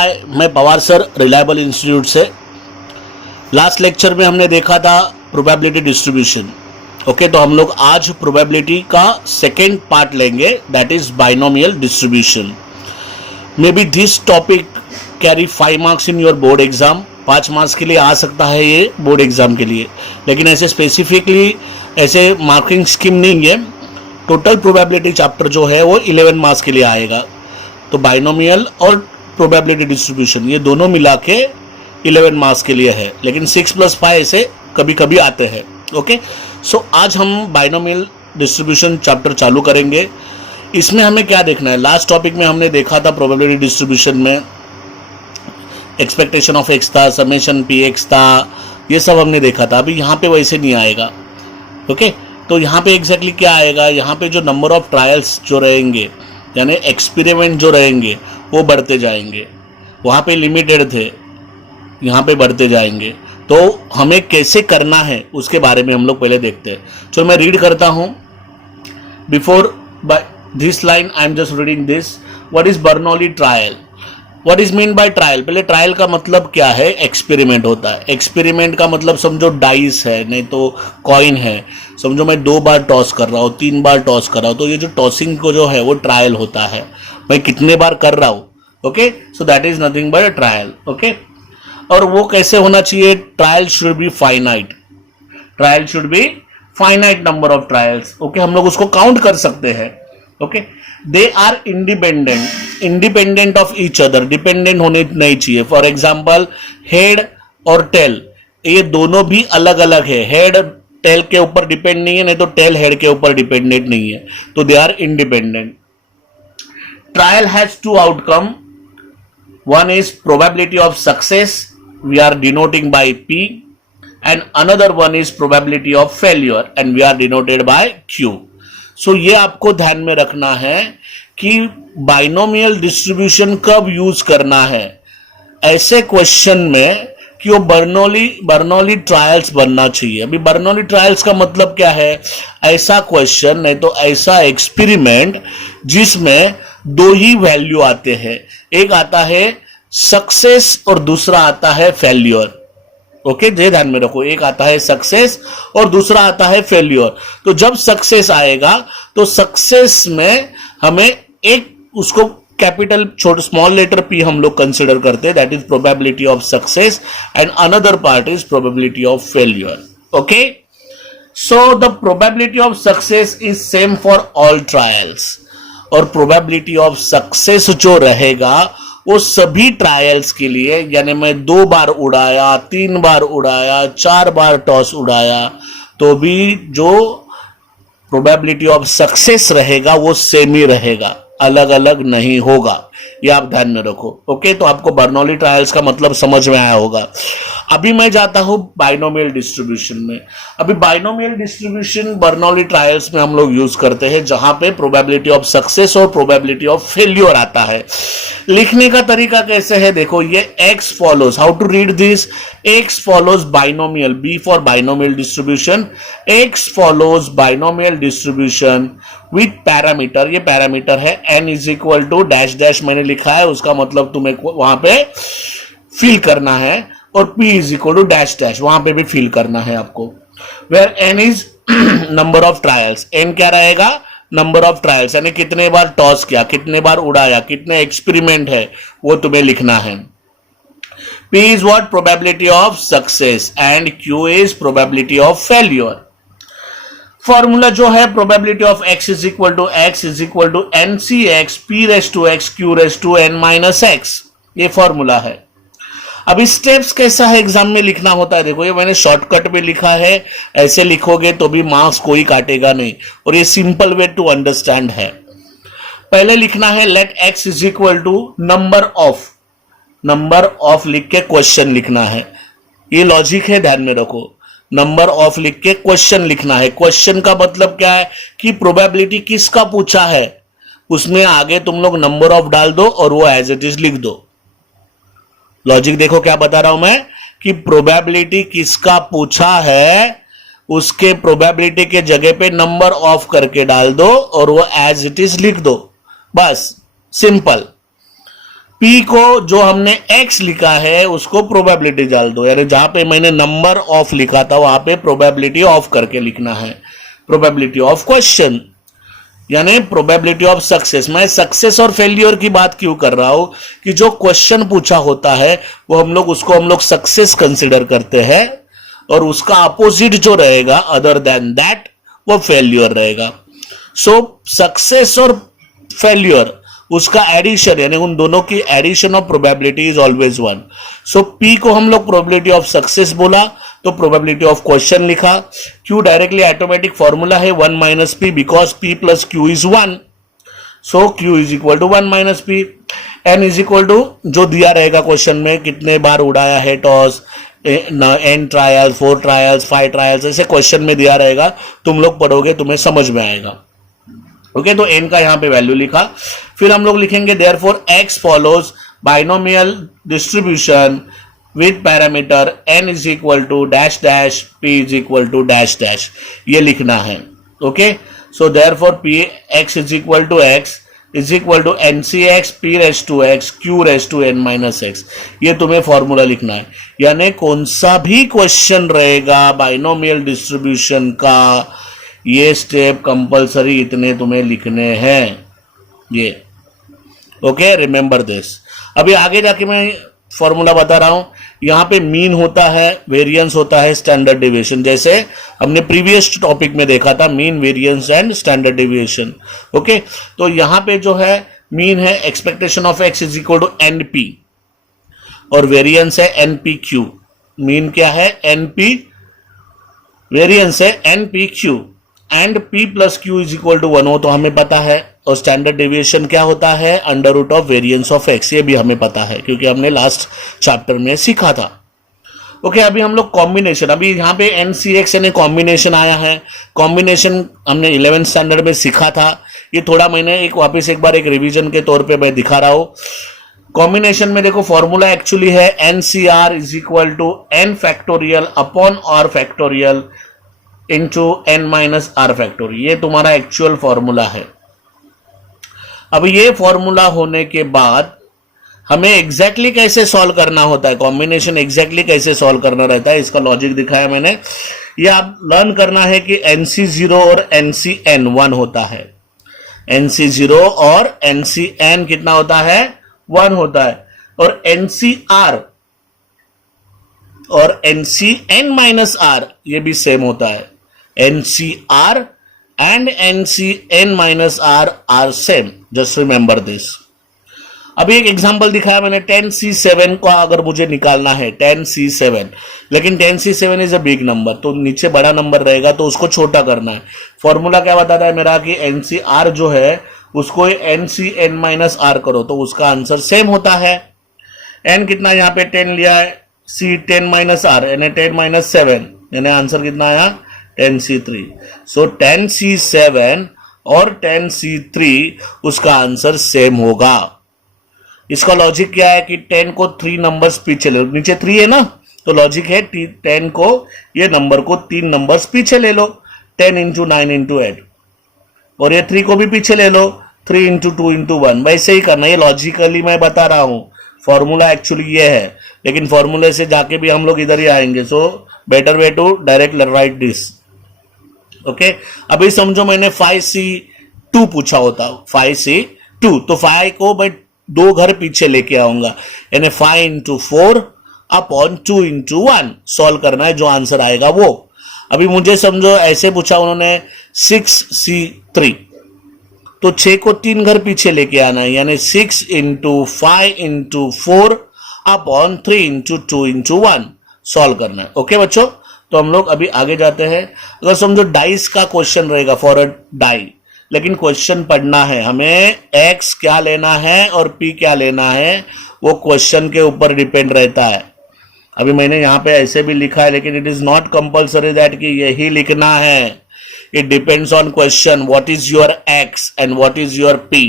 हाय, मैं Pawar sir reliable institute से। Last lecture में हमने देखा था प्रोबेबिलिटी डिस्ट्रीब्यूशन। ओके, तो हम लोग आज प्रोबेबिलिटी का सेकेंड पार्ट लेंगे, that is binomial distribution. May be this topic carry 5 marks in your board exam. 5 marks के लिए आ सकता है ये बोर्ड एग्जाम के लिए, लेकिन ऐसे स्पेसिफिकली ऐसे मार्किंग स्कीम नहीं है। टोटल प्रोबेबिलिटी चैप्टर जो है वो 11 मार्क्स के लिए आएगा। तो बाइनोमियल और प्रोबेबिलिटी डिस्ट्रीब्यूशन ये दोनों मिला के 11 मार्क्स के लिए है, लेकिन 6+5 ऐसे कभी कभी आते हैं। ओके, सो आज हम बाइनोमियल डिस्ट्रीब्यूशन चैप्टर चालू करेंगे। इसमें हमें क्या देखना है, लास्ट टॉपिक में हमने देखा था प्रोबेबिलिटी डिस्ट्रीब्यूशन में एक्सपेक्टेशन ऑफ एक्स था, समेशन पी एक्स था, ये सब हमने देखा था। अभी यहाँ पे वैसे नहीं आएगा। ओके, तो यहाँ पे एग्जैक्टली क्या आएगा, यहाँ पे जो नंबर ऑफ ट्रायल्स जो रहेंगे यानी एक्सपेरिमेंट जो रहेंगे वो बढ़ते जाएंगे। वहाँ पे लिमिटेड थे, यहाँ पे बढ़ते जाएंगे। तो हमें कैसे करना है उसके बारे में हम लोग पहले देखते हैं। चलो मैं रीड करता हूँ। Before this line I am just reading this. What is Bernoulli trial? What is mean by trial? पहले ट्रायल का मतलब क्या है? एक्सपेरिमेंट होता है। एक्सपेरिमेंट का मतलब समझो डाइस है, नहीं तो कॉइन है। समझो मैं 2 बार टॉस कर रहा हूँ, 3 बार टॉस कर रहा हूँ, तो ये जो टॉसिंग को जो है वो ट्रायल होता है। मैं कितने बार कर रहा हूँ। Okay, so that is nothing but trial. Okay, और वो कैसे होना चाहिए? Trial should be finite. Trial should be finite number of trials. Okay, हम लोग उसको काउंट कर सकते हैं। Okay, they are independent of each other. Dependent होने नहीं चाहिए। फॉर एग्जाम्पल हेड और टेल, ये दोनों भी अलग अलग है। हेड टेल के ऊपर डिपेंड नहीं है, नहीं तो टेल हेड के ऊपर डिपेंडेंट नहीं है, तो they are independent. Trial has 2 outcome. One is probability of success, we are denoting by P, and another one is probability of failure and we are denoted by Q. सो ये आपको ध्यान में रखना है कि बाइनोमियल डिस्ट्रीब्यूशन कब use करना है ऐसे क्वेश्चन में कि वो बर्नौली ट्रायल्स बनना चाहिए। अभी बर्नौली ट्रायल्स का मतलब क्या है? ऐसा क्वेश्चन, नहीं तो ऐसा एक्सपेरिमेंट जिसमें 2 ही वैल्यू आते हैं। एक आता है सक्सेस और दूसरा आता है फेल्योर। ओके, ये ध्यान में रखो, एक आता है सक्सेस और दूसरा आता है फेल्योर। तो जब सक्सेस आएगा तो सक्सेस में हमें एक उसको कैपिटल स्मॉल लेटर P हम लोग कंसिडर करते हैं, that is probability of success, and another part is probability of failure. Okay, so the probability of success is same for all trials, और प्रोबेबिलिटी ऑफ सक्सेस जो रहेगा वो सभी trials के लिए, यानी मैं 2 बार उड़ाया, 3 बार उड़ाया, 4 बार टॉस उड़ाया, तो भी जो प्रोबेबिलिटी ऑफ सक्सेस रहेगा वो सेम ही रहेगा, अलग अलग नहीं होगा। ये आप ध्यान में रखो। ओके, तो आपको बर्नौली ट्रायल्स का मतलब समझ में आया होगा। अभी मैं जाता हूं बाइनोमियल डिस्ट्रीब्यूशन में। अभी बाइनोमियल डिस्ट्रीब्यूशन बर्नौली ट्रायल्स में हम लोग यूज करते हैं, जहां पे प्रोबेबिलिटी ऑफ सक्सेस और प्रोबेबिलिटी ऑफ फेल्योर आता है। लिखने का तरीका कैसे है देखो, ये x follows, how to read this? x follows binomial, b for binomial distribution. x follows binomial distribution with parameter. ये पैरामीटर है n is equal to dash dash मैंने लिखा है, उसका मतलब तुम्हें वहां पे फिल करना है, और p is equal to dash dash वहां पे भी फिल करना है आपको। Where n is number of trials, n क्या रहेगा? नंबर ऑफ ट्रायल्स, यानी कितने बार टॉस किया, कितने बार उड़ाया, कितने एक्सपेरिमेंट है वो तुम्हें लिखना है। p is what? Probability of success, and q is probability of failure. Formula जो है probability of x is equal to NCx p raise to x q raise to n minus x, ये formula है। अभी steps कैसा है exam में लिखना होता है, देखो ये मैंने शॉर्टकट में लिखा है, ऐसे लिखोगे तो भी मार्क्स कोई काटेगा नहीं, और ये सिंपल वे टू अंडरस्टैंड है। पहले लिखना है let x is equal to number of लिख के क्वेश्चन लिखना है। ये लॉजिक है, ध्यान में रखो। नंबर ऑफ लिख के क्वेश्चन लिखना है। क्वेश्चन का मतलब क्या है कि प्रोबेबिलिटी किसका पूछा है, उसमें आगे तुम लोग नंबर ऑफ डाल दो और वो एज इट इज लिख दो। लॉजिक देखो क्या बता रहा हूं मैं, कि प्रोबेबिलिटी किसका पूछा है, उसके प्रोबेबिलिटी के जगह पे नंबर ऑफ करके डाल दो और वो एज इट इज लिख दो, बस सिंपल। P को जो हमने X लिखा है उसको प्रोबेबिलिटी डाल दो, यानी जहां पे मैंने नंबर ऑफ लिखा था वहां पे प्रोबेबिलिटी ऑफ करके लिखना है, प्रोबेबिलिटी ऑफ क्वेश्चन यानी प्रोबेबिलिटी ऑफ सक्सेस। मैं सक्सेस और फेल्यूर की बात क्यों कर रहा हूं कि जो क्वेश्चन पूछा होता है वो हम लोग सक्सेस कंसिडर करते हैं और उसका अपोजिट जो रहेगा अदर देन दैट वो फेल्यूर रहेगा। सो सक्सेस और फेल्यूर उसका एडिशन यानी उन दोनों की addition of probability is always one. So P को हम लोग प्रोबेबिलिटी ऑफ सक्सेस बोला तो प्रोबेबिलिटी ऑफ क्वेश्चन लिखा। Q डायरेक्टली ऑटोमेटिक फॉर्मूला है 1 minus P because P plus Q is 1। So Q is equal to 1 minus P। N is equal to जो दिया रहेगा क्वेश्चन में कितने बार उड़ाया है toss, N trials, 4 trials, 5 trials, ऐसे क्वेश्चन में दिया रहेगा, तुम लोग पढ़ोगे तुम्हें समझ में आएगा। ओके तो N का यहां पे वैल्यू लिखा। फिर हम लोग लिखेंगे therefore X follows binomial distribution with parameter N is equal to dash dash P is equal to dash dash, ये लिखना है। Okay so therefore P X is equal to X is equal to NCX P raise to X Q raise to N minus X, ये तुम्हें formula लिखना है। यानी कौन सा भी क्वेश्चन रहेगा बाइनोमियल डिस्ट्रीब्यूशन का ये स्टेप कंपलसरी इतने तुम्हें लिखने हैं ये। Okay remember this. अभी आगे जाके मैं फॉर्मूला बता रहा हूं। यहां पे मीन होता है, वेरिएंस होता है, स्टैंडर्ड डेविएशन, जैसे हमने प्रीवियस टॉपिक में देखा था mean, variance and standard deviation. Okay तो यहां पे जो है मीन है expectation of x is equal to NP और वेरिएंस है NPQ। मीन क्या है NP, वेरिएंस है NPQ and P plus Q is equal to 1 हो तो हमें पता है, और स्टैंडर्ड डेविएशन क्या होता है under root of variance of X, ये भी हमें पता है क्योंकि हमने लास्ट चैप्टर में सीखा था। ओके अभी हम लोग कॉम्बिनेशन, अभी यहाँ पे NCX यानी कॉम्बिनेशन आया है। कॉम्बिनेशन हमने 11th स्टैंडर्ड में सीखा था, ये थोड़ा मैंने एक बार रिवीजन के तौर पे मैं दिखा रहा हूं। कॉम्बिनेशन में देखो फॉर्मूला एक्चुअली है NCR is equal to N factorial upon R factorial into N minus R factorial, ये तुम्हारा एक्चुअल फॉर्मूला है। अब ये फॉर्मूला होने के बाद हमें एग्जैक्टली कैसे सॉल्व करना होता है, कॉम्बिनेशन एग्जैक्टली कैसे सॉल्व करना रहता है, इसका लॉजिक दिखाया मैंने। ये आप लर्न करना है कि NC0 और NCN 1 होता है, NC0 और NCN कितना होता है 1 होता है, और NCR और NCN माइनस R ये भी सेम होता है। NCR and NCN minus R are same, just remember this। अभी एक एग्जांपल दिखाया मैंने 10C7 का अगर मुझे निकालना है 10C7, लेकिन 10C7 is a big number तो नीचे बड़ा नंबर रहेगा तो उसको छोटा करना है। फॉर्मूला क्या बताता है मेरा कि NCR जो है उसको NCN माइनस R करो तो उसका आंसर सेम होता है। N कितना यहाँ पे 10 लिया है, C 10 माइनस R यानी 10 माइनस 7 यानी आंसर कितना आया 10C3। सो 10C7 और 10C3 उसका आंसर सेम होगा। इसका लॉजिक क्या है कि 10 को 3 नंबर्स पीछे ले लो, नीचे 3 है ना तो लॉजिक है 10 को ये नंबर को 3 नंबर्स पीछे ले लो, 10 इंटू 9 इंटू 8, और ये 3 को भी पीछे ले लो 3 इंटू 2 इंटू 1, वैसे ही करना। ये लॉजिकली मैं बता रहा हूं, फॉर्मूला एक्चुअली ये है, लेकिन फॉर्मूले से जाके भी हम लोग इधर ही आएंगे। So better way to direct write this. Okay अभी समझो मैंने 5C2 पूछा होता, 5C2 तो 5 को मैं 2 घर पीछे लेके आऊंगा यानी 5 इंटू 4 अपॉन 2 इंटू 1 सॉल्व करना है, जो आंसर आएगा वो। अभी मुझे समझो ऐसे पूछा उन्होंने 6C3 तो 6 को 3 घर पीछे लेके आना है यानी 6 into 5 into 4 upon 3 into 2 into 1 solve करना है। ओके बच्चों तो हम लोग अभी आगे जाते हैं। अगर समझो डाइस का क्वेश्चन रहेगा फॉर अ डाई, लेकिन क्वेश्चन पढ़ना है हमें, एक्स क्या लेना है और पी क्या लेना है वो क्वेश्चन के ऊपर डिपेंड रहता है। अभी मैंने यहां पे ऐसे भी लिखा है लेकिन it is not compulsory that कि यही लिखना है, it depends on question what is your x and what is your P.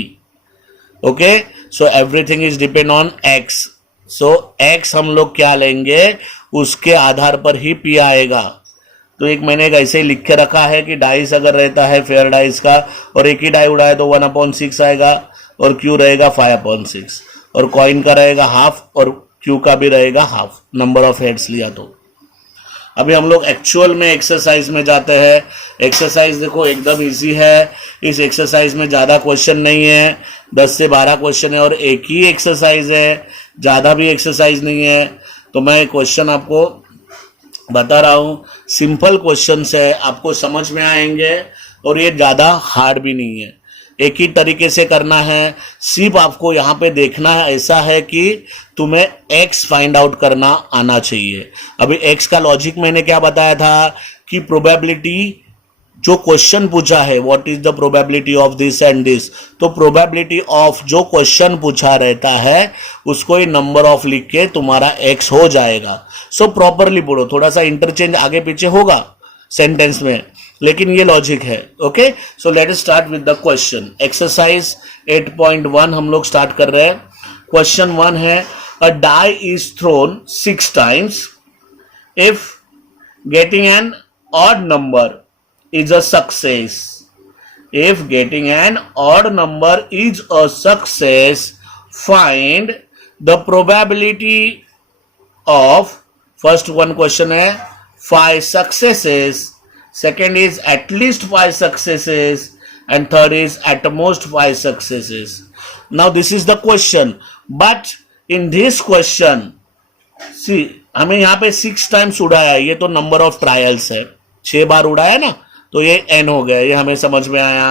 Okay so everything is depend on x. So x हम लोग क्या लेंगे उसके आधार पर ही पी आएगा। तो एक मैंने एक ऐसे ही लिख के रखा है कि डाइस अगर रहता है फेयर डाइस का और एक ही डाई उड़ाए तो 1/6 आएगा और क्यू रहेगा 5/6। और कॉइन का रहेगा हाफ और क्यू का भी रहेगा हाफ, नंबर ऑफ हेड्स लिया तो। अभी हम लोग एक्चुअल में एक्सरसाइज में जाते हैं। एक्सरसाइज देखो एकदम इजी है। इस एक्सरसाइज में ज़्यादा क्वेश्चन नहीं है, 10 से 12 क्वेश्चन है और एक ही एक्सरसाइज है, ज़्यादा भी एक्सरसाइज नहीं है। तो मैं क्वेश्चन आपको बता रहा हूँ, सिंपल क्वेश्चंस है, आपको समझ में आएंगे और ये ज़्यादा हार्ड भी नहीं है। एक ही तरीके से करना है, सिर्फ आपको यहाँ पे देखना है ऐसा है कि तुम्हें x फाइंड आउट करना आना चाहिए। अभी x का लॉजिक मैंने क्या बताया था कि प्रोबेबिलिटी जो क्वेश्चन पूछा है, what is the probability of this and this, तो प्रोबेबिलिटी ऑफ जो क्वेश्चन पूछा रहता है उसको ही नंबर ऑफ लिख के तुम्हारा x हो जाएगा। सो प्रॉपरली पढ़ो, थोड़ा सा इंटरचेंज आगे पीछे होगा सेंटेंस में, लेकिन ये लॉजिक है। Okay, so let us start with the question. Exercise 8.1 हम लोग स्टार्ट कर रहे हैं। क्वेश्चन 1 है, a die is thrown 6 times if getting an odd number is a success. If getting an odd number is a success, find the probability of, first one question है 5 successes, second is at least 5 successes, and third is at most 5 successes. Now this is the question, but in this question see हमें यहाँ पे 6 times उड़ाया, ये तो number of trials है, 6 बार उड़ाया ना, तो ये n हो गया, ये हमें समझ में आया।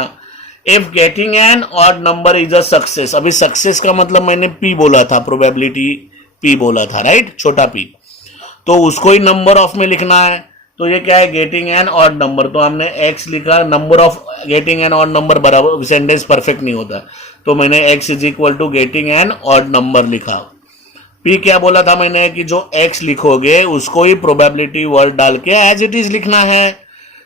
If getting an odd number is a success, अभी सक्सेस का मतलब मैंने p बोला था, प्रोबेबिलिटी p बोला था, राइट, छोटा p, तो उसको ही नंबर ऑफ में लिखना है। तो ये क्या है, गेटिंग एन ऑड नंबर, तो हमने x लिखा, number of getting an odd number बराबर, सेंटेंस परफेक्ट नहीं होता, तो मैंने x is equal to getting an odd number लिखा। p क्या बोला था मैंने कि जो x लिखोगे उसको ही प्रोबेबिलिटी वर्ड डाल के एज इट इज लिखना है।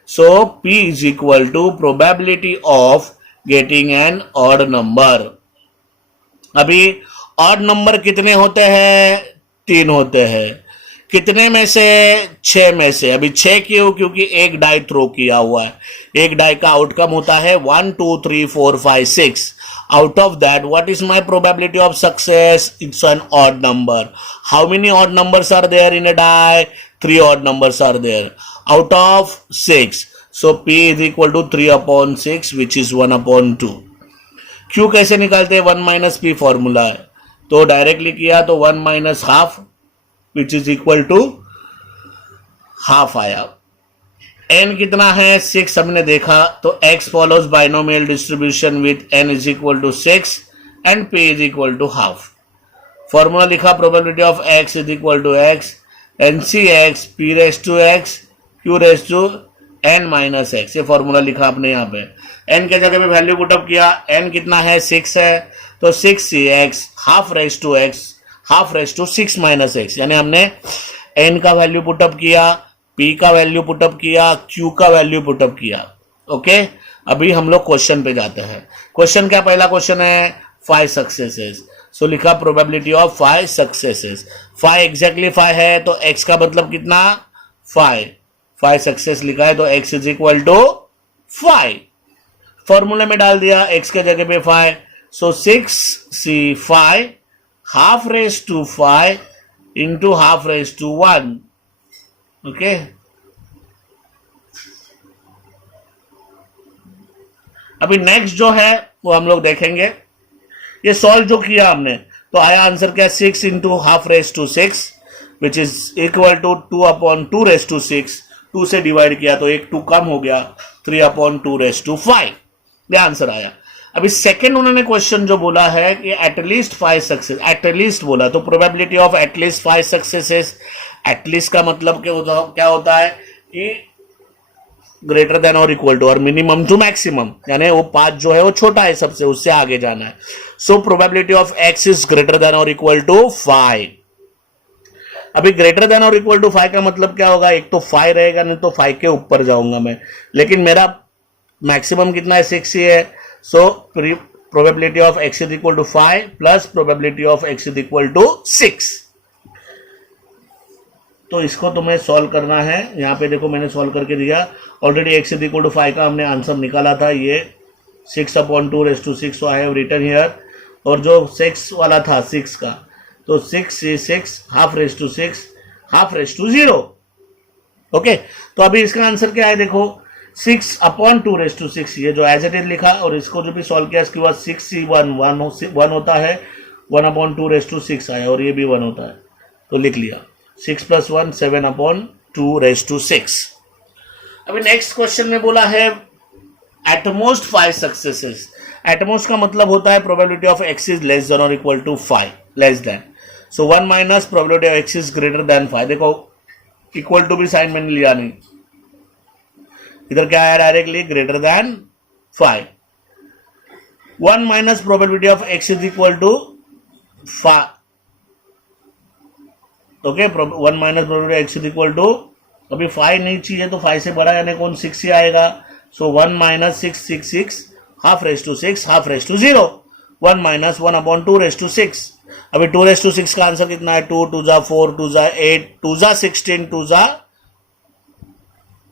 So P is equal to probability of getting an odd number. अभी odd number कितने होते हैं, 3 होते हैं, कितने में से, 6 में से। अभी 6 क्यों, क्योंकि एक डाई थ्रो किया हुआ है, एक डाई का आउटकम होता है 1 2 3 4 5 6। Out of that, what is my probability of success? It's an odd number. How many odd numbers are there in a die? 3 odd numbers are there out of 6. So P is equal to 3 upon 6, which is 1 upon 2. Q कैसे निकालते हैं, 1 minus P formula है, तो directly किया तो 1 minus half, which is equal to half आया। n कितना है, 6 हमने देखा, तो x follows binomial distribution with n is equal to 6 and P is equal to half। Formula लिखा, probability of x is equal to x NCX P raised to x Q raised to n minus x, ये formula लिखा आपने यहाँ पे। n के जगह पे value put up किया, n कितना है, 6 है, तो 6cx half raised to x half raised to 6 minus x, यानी हमने n का वैल्यू पुटअप किया, p का वैल्यू पुटअप किया, q का वैल्यू पुटअप किया। ओके, अभी हम लोग क्वेश्चन पे जाते हैं। क्वेश्चन क्या, पहला क्वेश्चन है 5 सक्सेसेस, सो लिखा प्रोबेबिलिटी ऑफ 5 सक्सेसेस। 5 एग्जैक्टली 5 है, तो x का मतलब कितना, 5 सक्सेस लिखा है, तो x इज इक्वल टू 5। फॉर्मूले में डाल दिया x के जगह पे 5, so 6c5 half raise to 5 into half raise to 1। Okay, अभी नेक्स्ट जो है वो हम लोग देखेंगे। ये सॉल्व जो किया हमने, तो आया आंसर क्या, 6 into half raise to 6 which is equal to 2 upon 2 raise to 6। 2 से डिवाइड किया तो एक 2 कम हो गया, 3 अपॉन 2 रेस टू 5, ये आंसर आया। अभी सेकंड उन्होंने क्वेश्चन जो बोला है कि एटलीस्ट 5 सक्सेस, एटलीस्ट बोला, तो probability of at least 5 successes. At least का मतलब क्या होता है कि ग्रेटर देन और इक्वल टू, और मिनिमम टू मैक्सिमम, यानी वो 5 जो है वो छोटा है सबसे, उससे आगे जाना है। So probability of x is greater then और इक्वल टू 5। अभी ग्रेटर देन और इक्वल टू 5 का मतलब क्या होगा, एक तो 5 रहेगा, नहीं तो 5 के ऊपर जाऊंगा मैं, लेकिन मेरा मैक्सिमम कितना है, 6 ही है। So probability of x is equal to 5 plus probability of x is equal to 6। तो इसको तुम्हें सॉल्व करना है। यहाँ पे देखो मैंने सॉल्व करके दिया already. x is equal to 5 का हमने आंसर निकाला था, ये 6 upon 2 raise to 6, so I have written here और जो 6 वाला था 6 का, तो 6 half raise to 6 half raise to 0। Okay, तो अभी इसका आंसर क्या है देखो, 6 अपॉन 2 रेस टू 6, ये जो एज इट इज लिखा और इसको जो भी सॉल्व किया इसके बाद 1 होता है, 1 अपॉन 2 रेस टू 6 आया और ये भी 1 होता है, तो लिख लिया 6 + 1 7 अपॉन 2 रेस टू 6। अभी नेक्स्ट क्वेश्चन में बोला है एटमोस्ट 5 सक्सेसेस। एटमोस्ट का मतलब होता है probability of x is less than और equal to 5, less than, so 1 minus probability of x is greater than 5। देखो इक्वल टू भी साइन मैंने लिया नहीं, इधर क्या है directly greater than 5। 1 minus probability of x is equal to 5, okay, 1 minus probability x is equal to, अभी 5 नहीं चाहिए तो 5 से बड़ा यानी कौन 6 ही आएगा, so 1 minus 6 half raise to 6 half raise to 0, 1 minus 1 upon 2 raise to 6। अभी 2 रेस टू 6 का आंसर कितना है, 2 2 जा 4 2 जा 8 2 जा 16 2 जा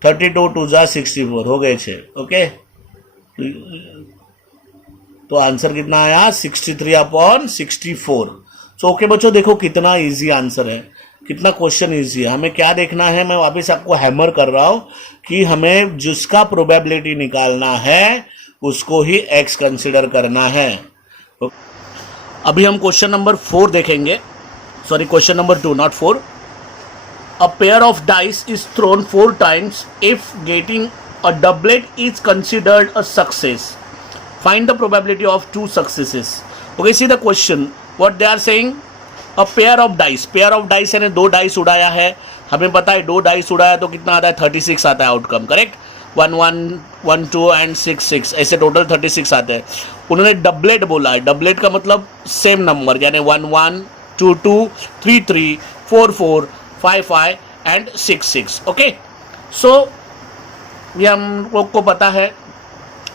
32 2 जा 64 हो गए 6। ओके, तो आंसर कितना आया 63 अपॉन 64। सो ओके बच्चों, देखो कितना इजी आंसर है, कितना क्वेश्चन इजी है। हमें क्या देखना है, मैं वापस आपको हैमर कर रहा हूं कि हमें जिसका प्रोबेबिलिटी निकालना है उसको ही x कंसिडर करना है। अभी हम क्वेश्चन नंबर 4 देखेंगे, sorry question number 2 not 4। A pair of dice is thrown 4 times, if getting a doublet is considered a success, find the probability of 2 successes. Okay, see the question, what they are saying, a pair of dice यानी 2 dice उड़ाया है, हमें पता है 2 dice उड़ाया तो कितना आता है 36 आता है आउटकम, करेक्ट, 1 1 1 2 एंड 6 6, ऐसे टोटल 36 आते हैं। उन्होंने डबलेट बोला है, डबलेट का मतलब सेम नंबर यानी 1 1 2 2 3 3 4 4 5 5 एंड 6 6। ओके, सो ये हम लोग को पता है।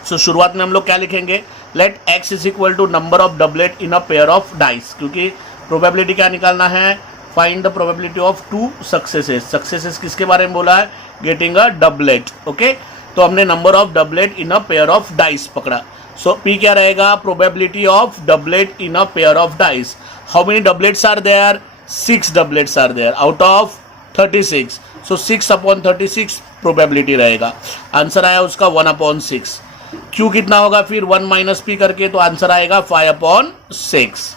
सो शुरुआत में हम लोग क्या लिखेंगे, let x is equal to number of doublet in a pair of dice, क्योंकि प्रोबेबिलिटी क्या निकालना है, find the probability of 2 successes. Successes किसके बारे में बोला है, गेटिंग अ डबलेट। ओके, तो हमने number of doublet in a pair of dice पकड़ा। सो P क्या रहेगा, probability of doublet in a pair of dice. How many doublets are there, 6 doublets are there out of 36, so 6 upon 36 probability रहेगा। Answer आया उसका 1 upon 6। Q कितना होगा फिर 1 minus P करके, तो आंसर आएगा 5 अपॉन 6।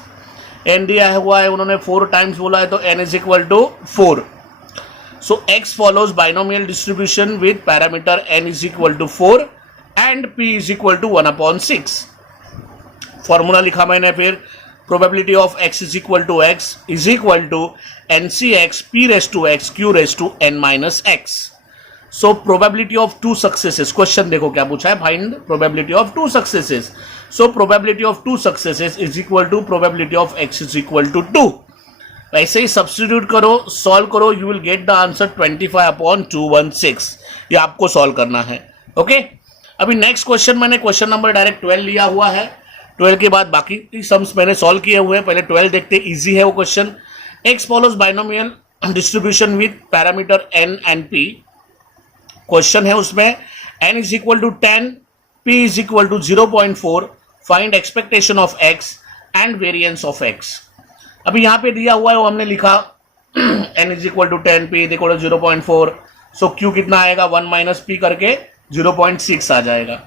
n दिया हुआ है, उन्होंने 4 टाइम्स बोला है, तो n is equal to 4। So x follows binomial distribution with parameter n is equal to 4 and p is equal to 1 upon 6। Formula लिखा मैंने फिर, probability of x is equal to x is equal to ncx p raise to x q raise to n minus x। So probability of 2 successes, question देखो क्या पूछा है, find probability of 2 successes. So probability of 2 successes is equal to probability of x is equal to 2। ऐसे ही substitute करो, solve करो, you will get the answer 25 upon 216। ये आपको सॉल्व करना है। ओके, अभी नेक्स्ट क्वेश्चन, मैंने क्वेश्चन नंबर डायरेक्ट 12 लिया हुआ है, 12 के बाद बाकी सम्स मैंने सॉल्व किए हुए हैं। पहले 12 देखते, इजी है वो question. x follows binomial distribution with parameter n and p। Question है उसमें n is equal to 10, p is equal to 0.4, find expectation of x and variance of x। अभी यहाँ पे दिया हुआ है वो हमने लिखा n is equal to 10, p is equal to 0.4, so q कितना आएगा 1 माइनस p करके 0.6 आ जाएगा।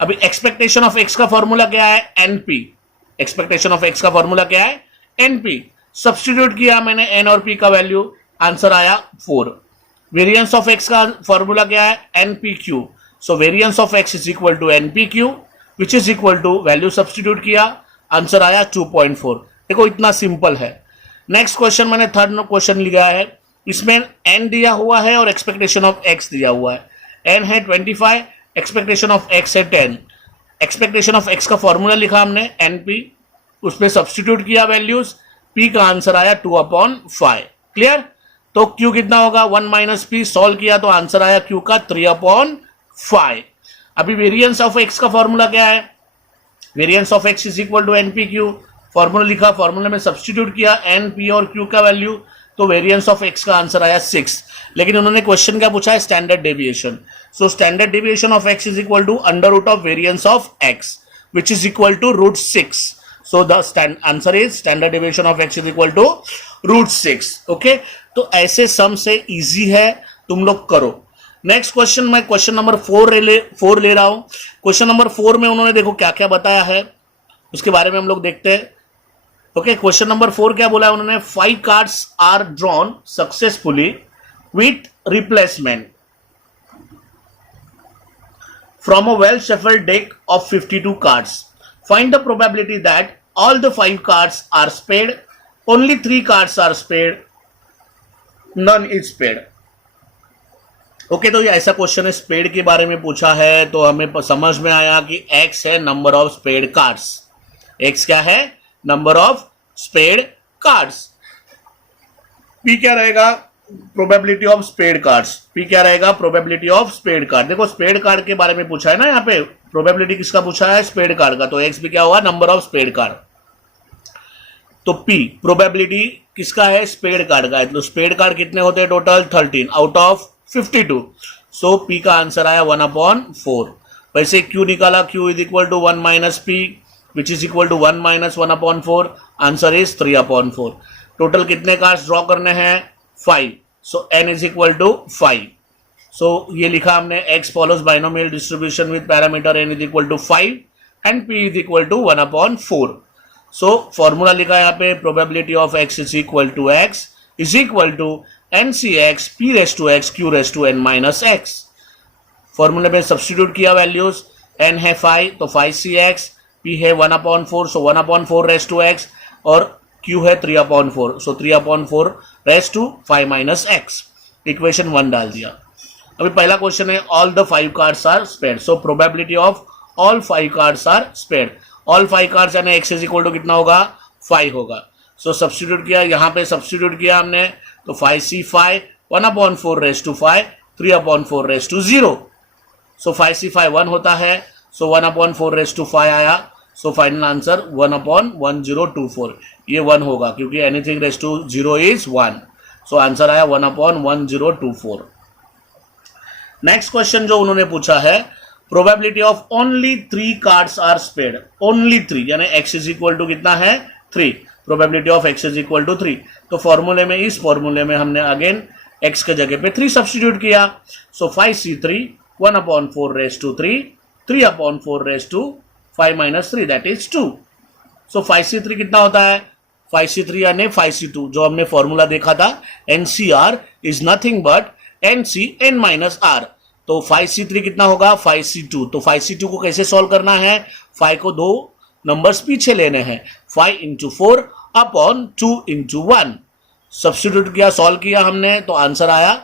अभी एक्सपेक्टेशन ऑफ x का फॉर्मूला क्या है, np। एक्सपेक्टेशन ऑफ x का फॉर्मूला क्या है, np। सब्स्टिट्यूट किया मैंने n और p का वैल्यू, आंसर आया 4। वेरिएंस ऑफ x का फॉर्मूला क्या है, npq। So variance of x is equal to npq which is equal to, value substitute किया, आंसर आया 2.4। देखो इतना सिंपल है। नेक्स्ट क्वेश्चन मैंने थर्ड क्वेश्चन लिया है, इसमें n दिया हुआ है और एक्सपेक्टेशन ऑफ x दिया हुआ है। n है 25, एक्सपेक्टेशन ऑफ x है 10। एक्सपेक्टेशन ऑफ x का फॉर्मूला लिखा हमने np, उसमें सब्स्टिट्यूट किया वैल्यूज, p का आंसर आया 2/5। क्लियर, तो q कितना होगा 1 माइनस p, सॉल्व किया तो आंसर आया q का 3/5। अभी वेरिएंस ऑफ x का फॉर्मूला क्या है, variance of x is equal to npq। Formula लिखा, फॉर्मूले में सब्स्टिट्यूट किया np और q का वैल्यू, तो वेरिएंस ऑफ x का आंसर आया 6। लेकिन उन्होंने क्वेश्चन क्या पूछा है, standard deviation. So standard deviation of x is equal to under root of variance of x which is equal to √6। So the answer is standard deviation of x is equal to √6. Okay, तो ऐसे sum से easy है, तुम लोग करो. Next question, मैं question number 4 ले रहा हूं. क्वेश्चन नंबर 4 में उन्होंने देखो क्या क्या बताया है, उसके बारे में हम लोग देखते हैं. ओके, क्वेश्चन नंबर 4 क्या बोला है उन्होंने? 5 cards are drawn successfully with replacement from a well shuffled deck of 52 cards. Find the probability that all the 5 cards are spade, only 3 cards are spade, none is spade. Okay, तो ये ऐसा question है, spade के बारे में पूछा है, तो हमें समझ में आया कि x है number of spade cards. x क्या है? Number of spade cards. p क्या रहेगा? Probability of spade cards. P क्या रहेगा? Probability of spade card. देखो स्पेड कार्ड के बारे में पूछा है ना, यहाँ पे प्रोबेबिलिटी किसका पूछा है? स्पेड कार्ड का. तो एक्स भी क्या हुआ? Number of spade card. तो पी प्रोबेबिलिटी किसका है? स्पेड कार्ड का है. तो स्पेड कार्ड कितने होते हैं total? 13 out of 52. So p का आंसर आया 1/4. वैसे क्यू निकाला, q is equal to 1 minus p which is equal to 1 minus 1/4. Answer is 3/4. Total कितने कार्ड्स ड्रॉ करने हैं? 5. So n is equal to 5. So ये लिखा हमने x follows binomial distribution with parameter n is equal to 5 and p is equal to 1/4. So formula लिखा यहाँ पे probability of x is equal to x is equal to ncx p raised to x q raised to n minus x. फॉर्मूले में substitute किया values. n है 5 तो 5cx, p है 1/4 so 1/4 raised to x और q है 3/4 so 3/4 raised to 5 minus x. Equation 1 डाल दिया. अभी पहला क्वेश्चन है all the 5 cards are spade. So probability of all 5 cards are spade. All 5 cards यानी एक्स इज इक्वल टू कितना होगा? 5 होगा. सो सब्स्टिट्यूट किया, यहाँ पे सब्स्टिट्यूट किया हमने, तो 5c5 1/4 raised to 5 3/4 raised to 0. So 5c5 1 होता है, सो 1/4 रेस्ट टू 5 आया. So final answer 1/1024. ये 1 होगा क्योंकि anything raised to 0 is 1. So answer आया 1/1024. नेक्स्ट क्वेश्चन जो उन्होंने पूछा है, probability of only 3 cards are spade. Only 3 यानी x इज इक्वल टू कितना है? 3. Probability of x is equal to 3. तो फॉर्मूले में, इस फॉर्मूले में हमने अगेन x के जगह पे 3 सब्स्टिट्यूट किया. So 5c3 1/4 raised to 3 3/4 raised to 5 minus 3 that is 2. So 5c3 कितना होता है? 5c3 यानी 5c2 जो हमने फॉर्मूला देखा था, NCR is nothing but NC n minus R. तो 5c3 कितना होगा? 5c2. तो 5c2 को कैसे सॉल्व करना है? 5 को 2 नंबर्स पीछे लेने हैं. 5 into 4 upon 2 into 1. सब्स्टिट्यूट किया, सॉल्व किया हमने, तो आंसर आया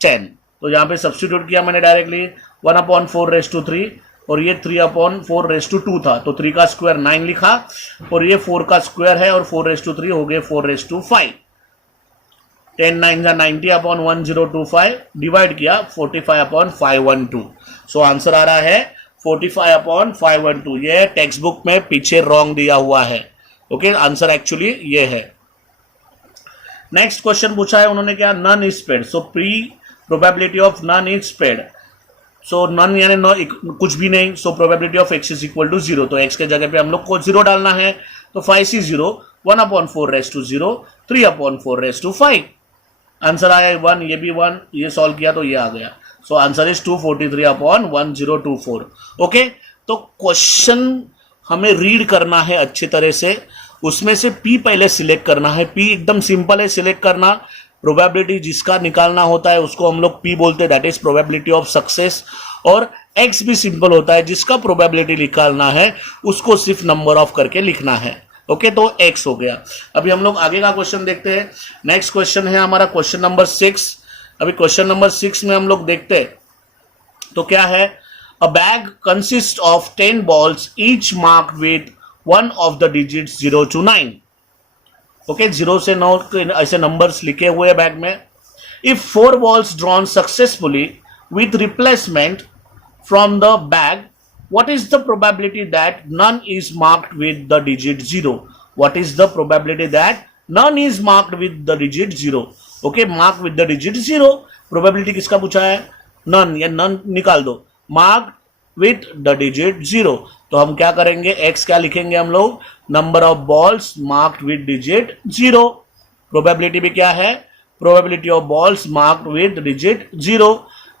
10. तो यहाँ पे सब्स्टिट्यूट किया मैंने डायरेक्टली 1/4 रेस्ट टू 3 और ये 3/4 रेस्ट टू 2 था, तो 3 का स्क्वायर 9 लिखा और ये 4 का स्क्वायर है और 4 रेस्ट टू 3 हो गए 4 रेस्ट टू 5. 10 9 90/1025 डिवाइड किया 45/512. सो आंसर आ रहा है 45/512. ये टेक्स्ट बुक में पीछे रॉन्ग दिया हुआ है. ओके, आंसर एक्चुअली ये है. नेक्स्ट क्वेश्चन पूछा है उन्होंने क्या? None is spade. So probability of none is spade. So none यानी कुछ भी नहीं. So probability of x is equal to 0. तो x के जगह पे हम लोग को 0 डालना है. तो 5c0 1/4 raised to 0 3/4 raised to 5. Answer आया 1. ये भी 1. ये सॉल्व किया तो ये आ गया. So answer is 243/1024. ओके, तो क्वेश्चन हमें रीड करना है अच्छी तरह से. उसमें से p पहले सिलेक्ट करना है. p एकदम सिंपल है सिलेक्ट करना. प्रोबेबिलिटी जिसका निकालना होता है उसको हम लोग p बोलते हैं, that is probability of success. और x भी सिंपल होता है, जिसका प्रोबेबिलिटी निकालना है उसको सिर्फ नंबर ऑफ करके लिखना है. ओके, तो x हो गया. अभी हम लोग आगे का क्वेश्चन देखते हैं. नेक्स्ट क्वेश्चन है हमारा क्वेश्चन नंबर 6. अभी क्वेश्चन नंबर 6 में हम लोग देखते हैं तो क्या है? अ bag consist of 10 balls each marked with one of the digits 0 to 9. Okay, 0 से 9 ऐसे नंबर्स लिखे हुए हैं बैग में. If 4 balls drawn successfully with replacement from the bag, what is the probability that none is marked with the digit 0? What is the probability that none is marked with the digit 0? Okay, marked with the digit 0. Probability किसका पूछा है? None या none निकाल दो. Marked with the digit 0। तो हम क्या करेंगे, x क्या लिखेंगे हम लोग, number of balls marked with digit 0। Probability भी क्या है, probability of balls marked with digit 0।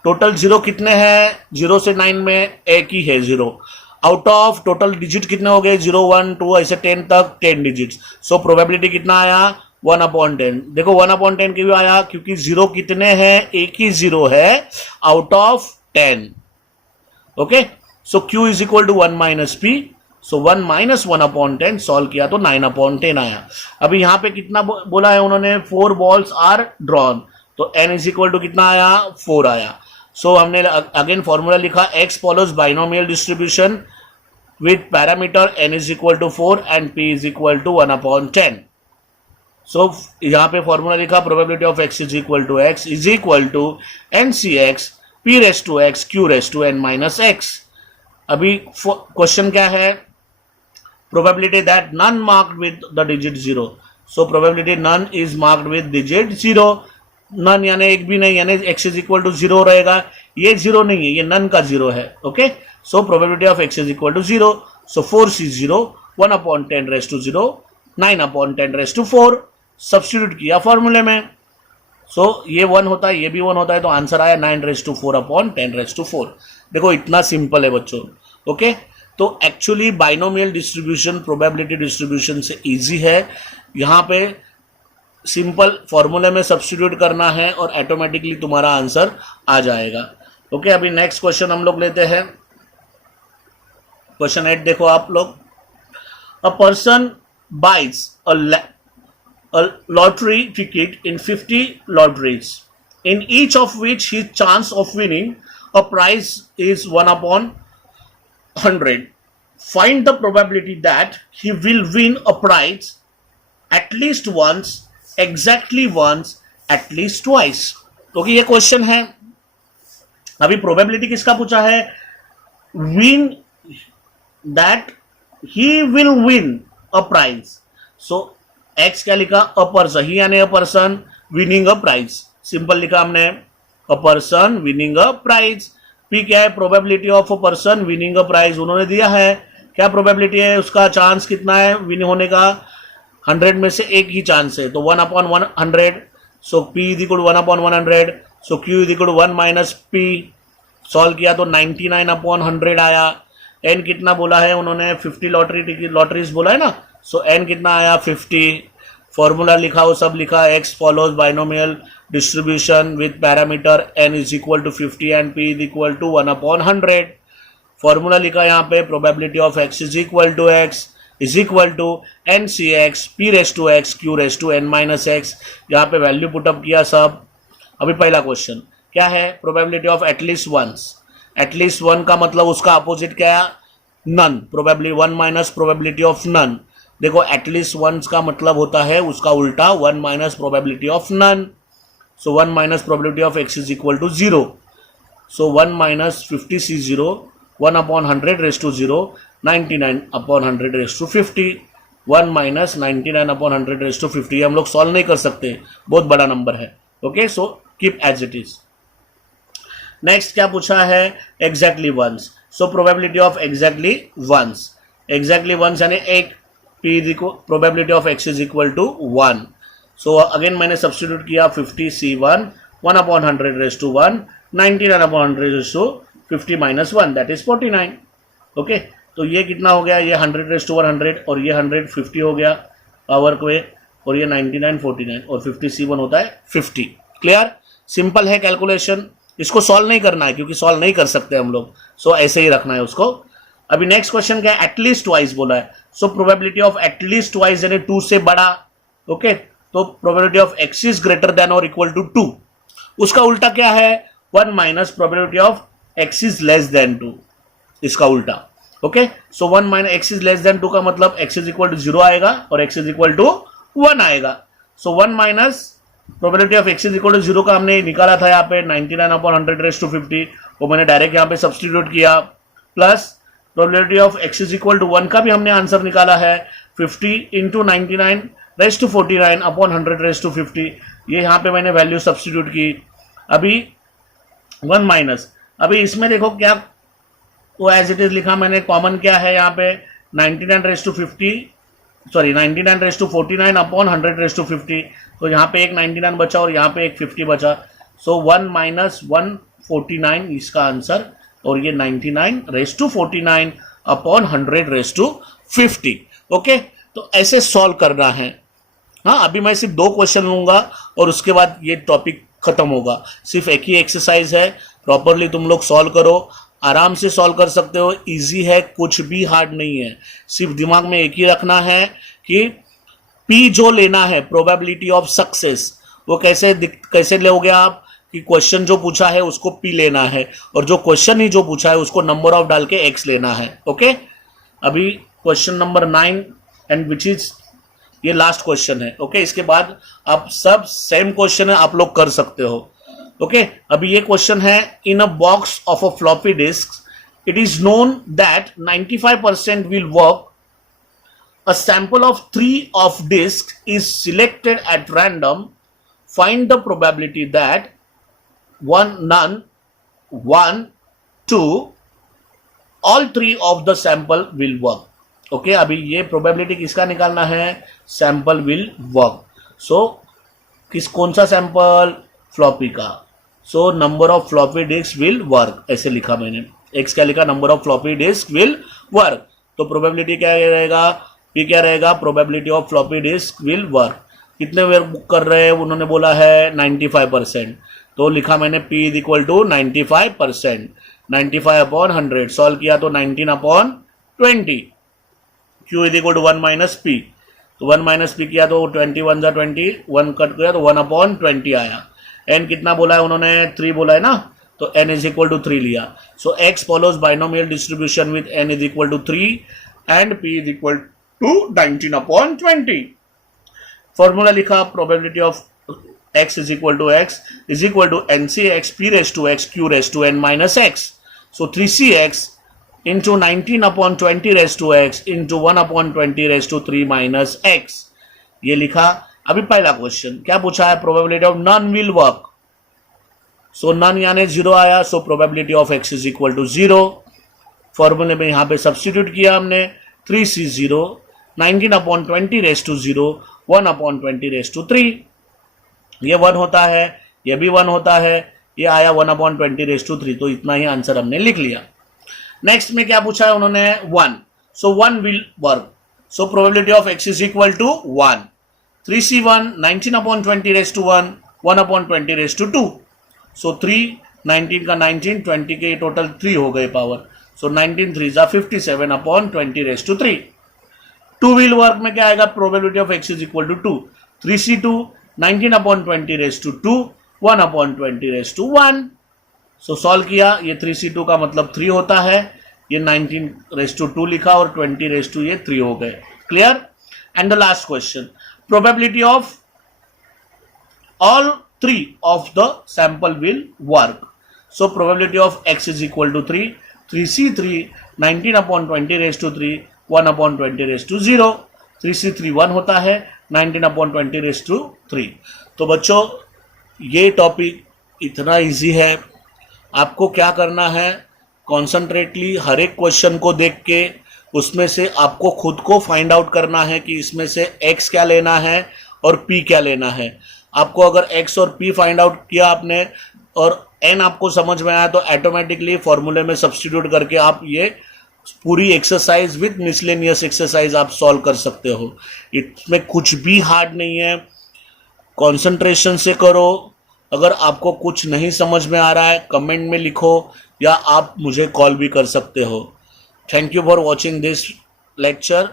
Total 0 कितने हैं, 0 से 9 में एक ही है 0। आउट ऑफ टोटल डिजिट कितने हो गए, 0 1 2 ऐसे 10 तक 10 डिजिट्स। सो प्रोबेबिलिटी कितना आया, 1/10। देखो 1/10 की भी आया क्योंकि 0 कितने हैं, एक ही 0 है out of 10। Okay, so Q is equal to 1 minus p. So 1 minus 1/10 solve किया तो 9/10 आया। अभी यहां पे कितना बोला है उन्होंने, 4 बॉल्स आर ड्रॉन, तो n इज इक्वल टू कितना आया, 4 आया। सो हमने अगेन फॉर्मूला लिखा, x follows binomial distribution with parameter n is equal to 4 and p is equal to 1/10. So यहाँ पे फॉर्मूला लिखा, probability of x is equal to ncx p raised to x q raised to n minus x. अभी question क्या है, probability that none marked with the digit 0. So probability none is marked with digit 0. None यानी एक भी नहीं, यानी x is equal to 0 रहेगा। ये 0 नहीं है, ये नन का 0 है। Okay, so probability of x is equal to 0। So 4c0 1/10 raise to 0 9/10 raise to 4। Substitute किया फॉर्मूले में, सो ये 1 होता है, ये भी 1 होता है, तो आंसर आया 9 रेस टू 4/10 रेस टू 4। देखो इतना सिंपल है बच्चों। ओके, तो actually binomial distribution probability distribution से इजी है। यहाँ पे सिंपल फॉर्मूले में सब्स्टिट्यूट करना है और ऑटोमेटिकली तुम्हारा आंसर आ जाएगा। ओके, अभी नेक्स्ट क्वेश्चन हम लोग लेते हैं। क्वेश्चन 8 देखो आप लोग, a person buys a lottery ticket in 50 lotteries in each of which his chance of winning a prize is 1/100. Find the probability that he will win a prize at least once, exactly once, at least twice. क्योंकि ये question है। अभी probability किसका पूछा है, win that he will win a prize. So x क्या लिखा, a person, he यानी a person winning a prize, simple लिखा हमने, a person winning a prize. P क्या है, probability of a person winning a prize उन्होंने दिया है। क्या प्रोबेबिलिटी है, उसका चांस कितना है विन होने का, 100 में से एक ही चांस है, तो 1/100। So P is equal to 1/100। So Q is equal to 1 minus P। Solve किया तो 99/100 आया। N कितना बोला है उन्होंने, 50 लॉटरीज बोला है ना, सो N कितना आया, 50। फॉर्मूला लिखा वो सब लिखा, x follows binomial distribution with parameter n is equal to 50 and p is equal to 1/100। Formula लिखा यहाँ पे, probability of x is equal to x is equal to ncx p raise to x q raise to n minus x। यहाँ पे value put up किया सब। अभी पहला question क्या है, probability of at least once. At least one का मतलब उसका अपोजिट क्या है, none. Probability 1 minus probability of none. देखो एटलीस्ट वंस का मतलब होता है उसका उल्टा 1 minus probability of none. So 1 minus probability of x is equal to 0। So 1 minus 50c0 1/100 raise to 0 99/100 raise to 50। 1 minus 99/100 raise to 50 हम लोग सॉल्व नहीं कर सकते, बहुत बड़ा नंबर है। Okay, so keep as it is. Next क्या पूछा है, exactly once. So probability of exactly once, exactly once यानी एक, P probability of x is equal to 1। So again मैंने सब्स्टिट्यूट किया, 50c1 1/100 raise to 1 99/100 raise to 50 minus 1 that is 49। Okay, तो ये कितना हो गया, ये 100 रेस टू 100 और ये 150 हो गया पावर को, और ये 99 49 और 50c1 होता है 50। क्लियर, सिंपल है कैलकुलेशन। इसको सॉल्व नहीं करना है क्योंकि सॉल्व नहीं कर सकते हम लोग, सो ऐसे ही रखना है उसको। अभी नेक्स्ट क्वेश्चन क्या है, एटलीस्ट ट्वाइस बोला है। So probability of at least twice यानी 2 से बड़ा। ओके, तो probability of x is greater then और इक्वल टू 2। उसका उल्टा क्या है, 1 minus probability of x is less then 2, इसका उल्टा। Okay, so 1 minus x is less then 2 का मतलब एक्स इज इक्वल टू 0 आएगा और एक्स इज इक्वल टू 1 आएगा। So 1 minus probability of x is equal to 0 का हमने निकाला था यहाँ पे 99/100 रेस टू 50, वो मैंने डायरेक्ट यहाँ पे सब्स्टिट्यूट किया, plus probability of x is equal to 1 का भी हमने आंसर निकाला है, 50 into 99 raise to 49/100 raise to 50। ये यहाँ पे मैंने वैल्यू सब्स्टिट्यूट की। अभी 1 माइनस, अभी इसमें देखो क्या वो एज इट इज लिखा मैंने। कॉमन क्या है यहाँ पे, 99:49 अपॉन 100:50। तो यहाँ पे एक 99 बचा और यहाँ पे एक 50 बचा। सो 1 माइनस 149 इसका आंसर, और ये 99:49 अपॉन 100:50। ओके, तो ऐसे सॉल्व करना है। हाँ, अभी मैं सिर्फ 2 क्वेश्चन लूंगा और उसके बाद ये टॉपिक खत्म होगा। सिर्फ एक ही एक्सरसाइज है, प्रॉपरली तुम लोग सॉल्व करो, आराम से सॉल्व कर सकते हो। इजी है, कुछ भी हार्ड नहीं है। सिर्फ दिमाग में एक ही रखना है कि पी जो लेना है, प्रोबेबिलिटी ऑफ सक्सेस, वो कैसे लोगे आप कि क्वेश्चन जो पूछा है उसको पी लेना है, और जो क्वेश्चन ही जो पूछा है उसको नंबर ऑफ डाल के एक्स लेना है। ओके, अभी question number 9 and which is ये लास्ट क्वेश्चन है। ओके, इसके बाद आप सब सेम क्वेश्चन है, आप लोग कर सकते हो। ओके, अभी ये क्वेश्चन है, in a box of a floppy disk it is known that 95% will work, a sample of 3 of disk is selected at random, find the probability that 1, none, 1, 2, all 3 of the sample will work. Okay, अभी ये probability किसका निकालना है, sample will work. सो कौन सा sample, floppy का। So number of floppy disk will work, ऐसे लिखा मैंने। एक्स क्या लिखा, number of floppy disk will work. तो प्रोबेबिलिटी क्या रहेगा, ये क्या रहेगा, probability of floppy disk will work. कितने बार बुक कर रहे हैं, उन्होंने बोला है 95%, तो लिखा मैंने P is equal to 95%, 95 upon 100। Solve किया तो 19 upon 20, Q is equal to 1 minus P। तो 1 माइनस P किया तो 21 जा 20, 1 कट गया तो 1 अपॉन 20 आया। N कितना बोला है उन्होंने, 3 बोला है ना, तो N इज इक्वल टू 3 लिया। So X follows binomial distribution with N is equal to 3 and P is equal to 19 upon 20। Formula लिखा, probability of x is equal to x is equal to ncx p raised to x q raised to n minus x. So 3cx into 19 upon 20 raised to x into 1 upon 20 raised to 3 minus x. ये लिखा। अभी पहला question क्या पूछा है, probability of none will work. So none यानी 0 आया, so probability of x is equal to 0। फॉर्मूले में यहाँ पे सब्स्टिट्यूट किया हमने, 3c0 19 upon 20 raise to 0 1 upon 20 raise to 3। ये 1 होता है, ये भी 1 होता है, ये आया 1 अपॉन 20 रेस टू 3। तो इतना ही आंसर हमने लिख लिया। नेक्स्ट में क्या पूछा है उन्होंने, 1। So 1 will work. So probability of x is equal to 1। 3c1 19 upon 20 raise to 1 1 upon 20 raise to 2। So 3 19 का 19 20 के टोटल 3 हो गए पावर। सो 19 3 जा 57 upon 20 raise to 3। 2 will work में क्या आएगा, probability of x is equal to 2। 3c2 19 upon 20 raise to 2 1 upon 20 raise to 1। So solve किया, ये 3c2 का मतलब 3 होता है, ये 19 रेस टू 2 लिखा और 20 रेस टू ये 3 हो गए। Clear. And the last question, probability of all 3 of the sample will work. So probability of x is equal to 3, 3c3 19 upon 20 raised to 3 1 upon 20 raised to 0। 3c3 1 होता है, 19 upon 20 raised to 3। तो बच्चों ये topic इतना easy है। आपको क्या करना है, कॉन्सनट्रेटली हर एक क्वेश्चन को देख के उसमें से आपको खुद को फाइंड आउट करना है कि इसमें से x क्या लेना है और p क्या लेना है। आपको अगर x और p फाइंड आउट किया आपने और n आपको समझ में आया तो ऑटोमेटिकली फॉर्मूले में सब्स्टिट्यूट करके आप ये पूरी एक्सरसाइज विद मिसलेनियस एक्सरसाइज आप सॉल्व कर सकते हो। इसमें कुछ भी हार्ड नहीं है, कंसंट्रेशन से करो। अगर आपको कुछ नहीं समझ में आ रहा है कमेंट में लिखो या आप मुझे कॉल भी कर सकते हो। Thank you for watching this lecture.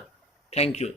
Thank you.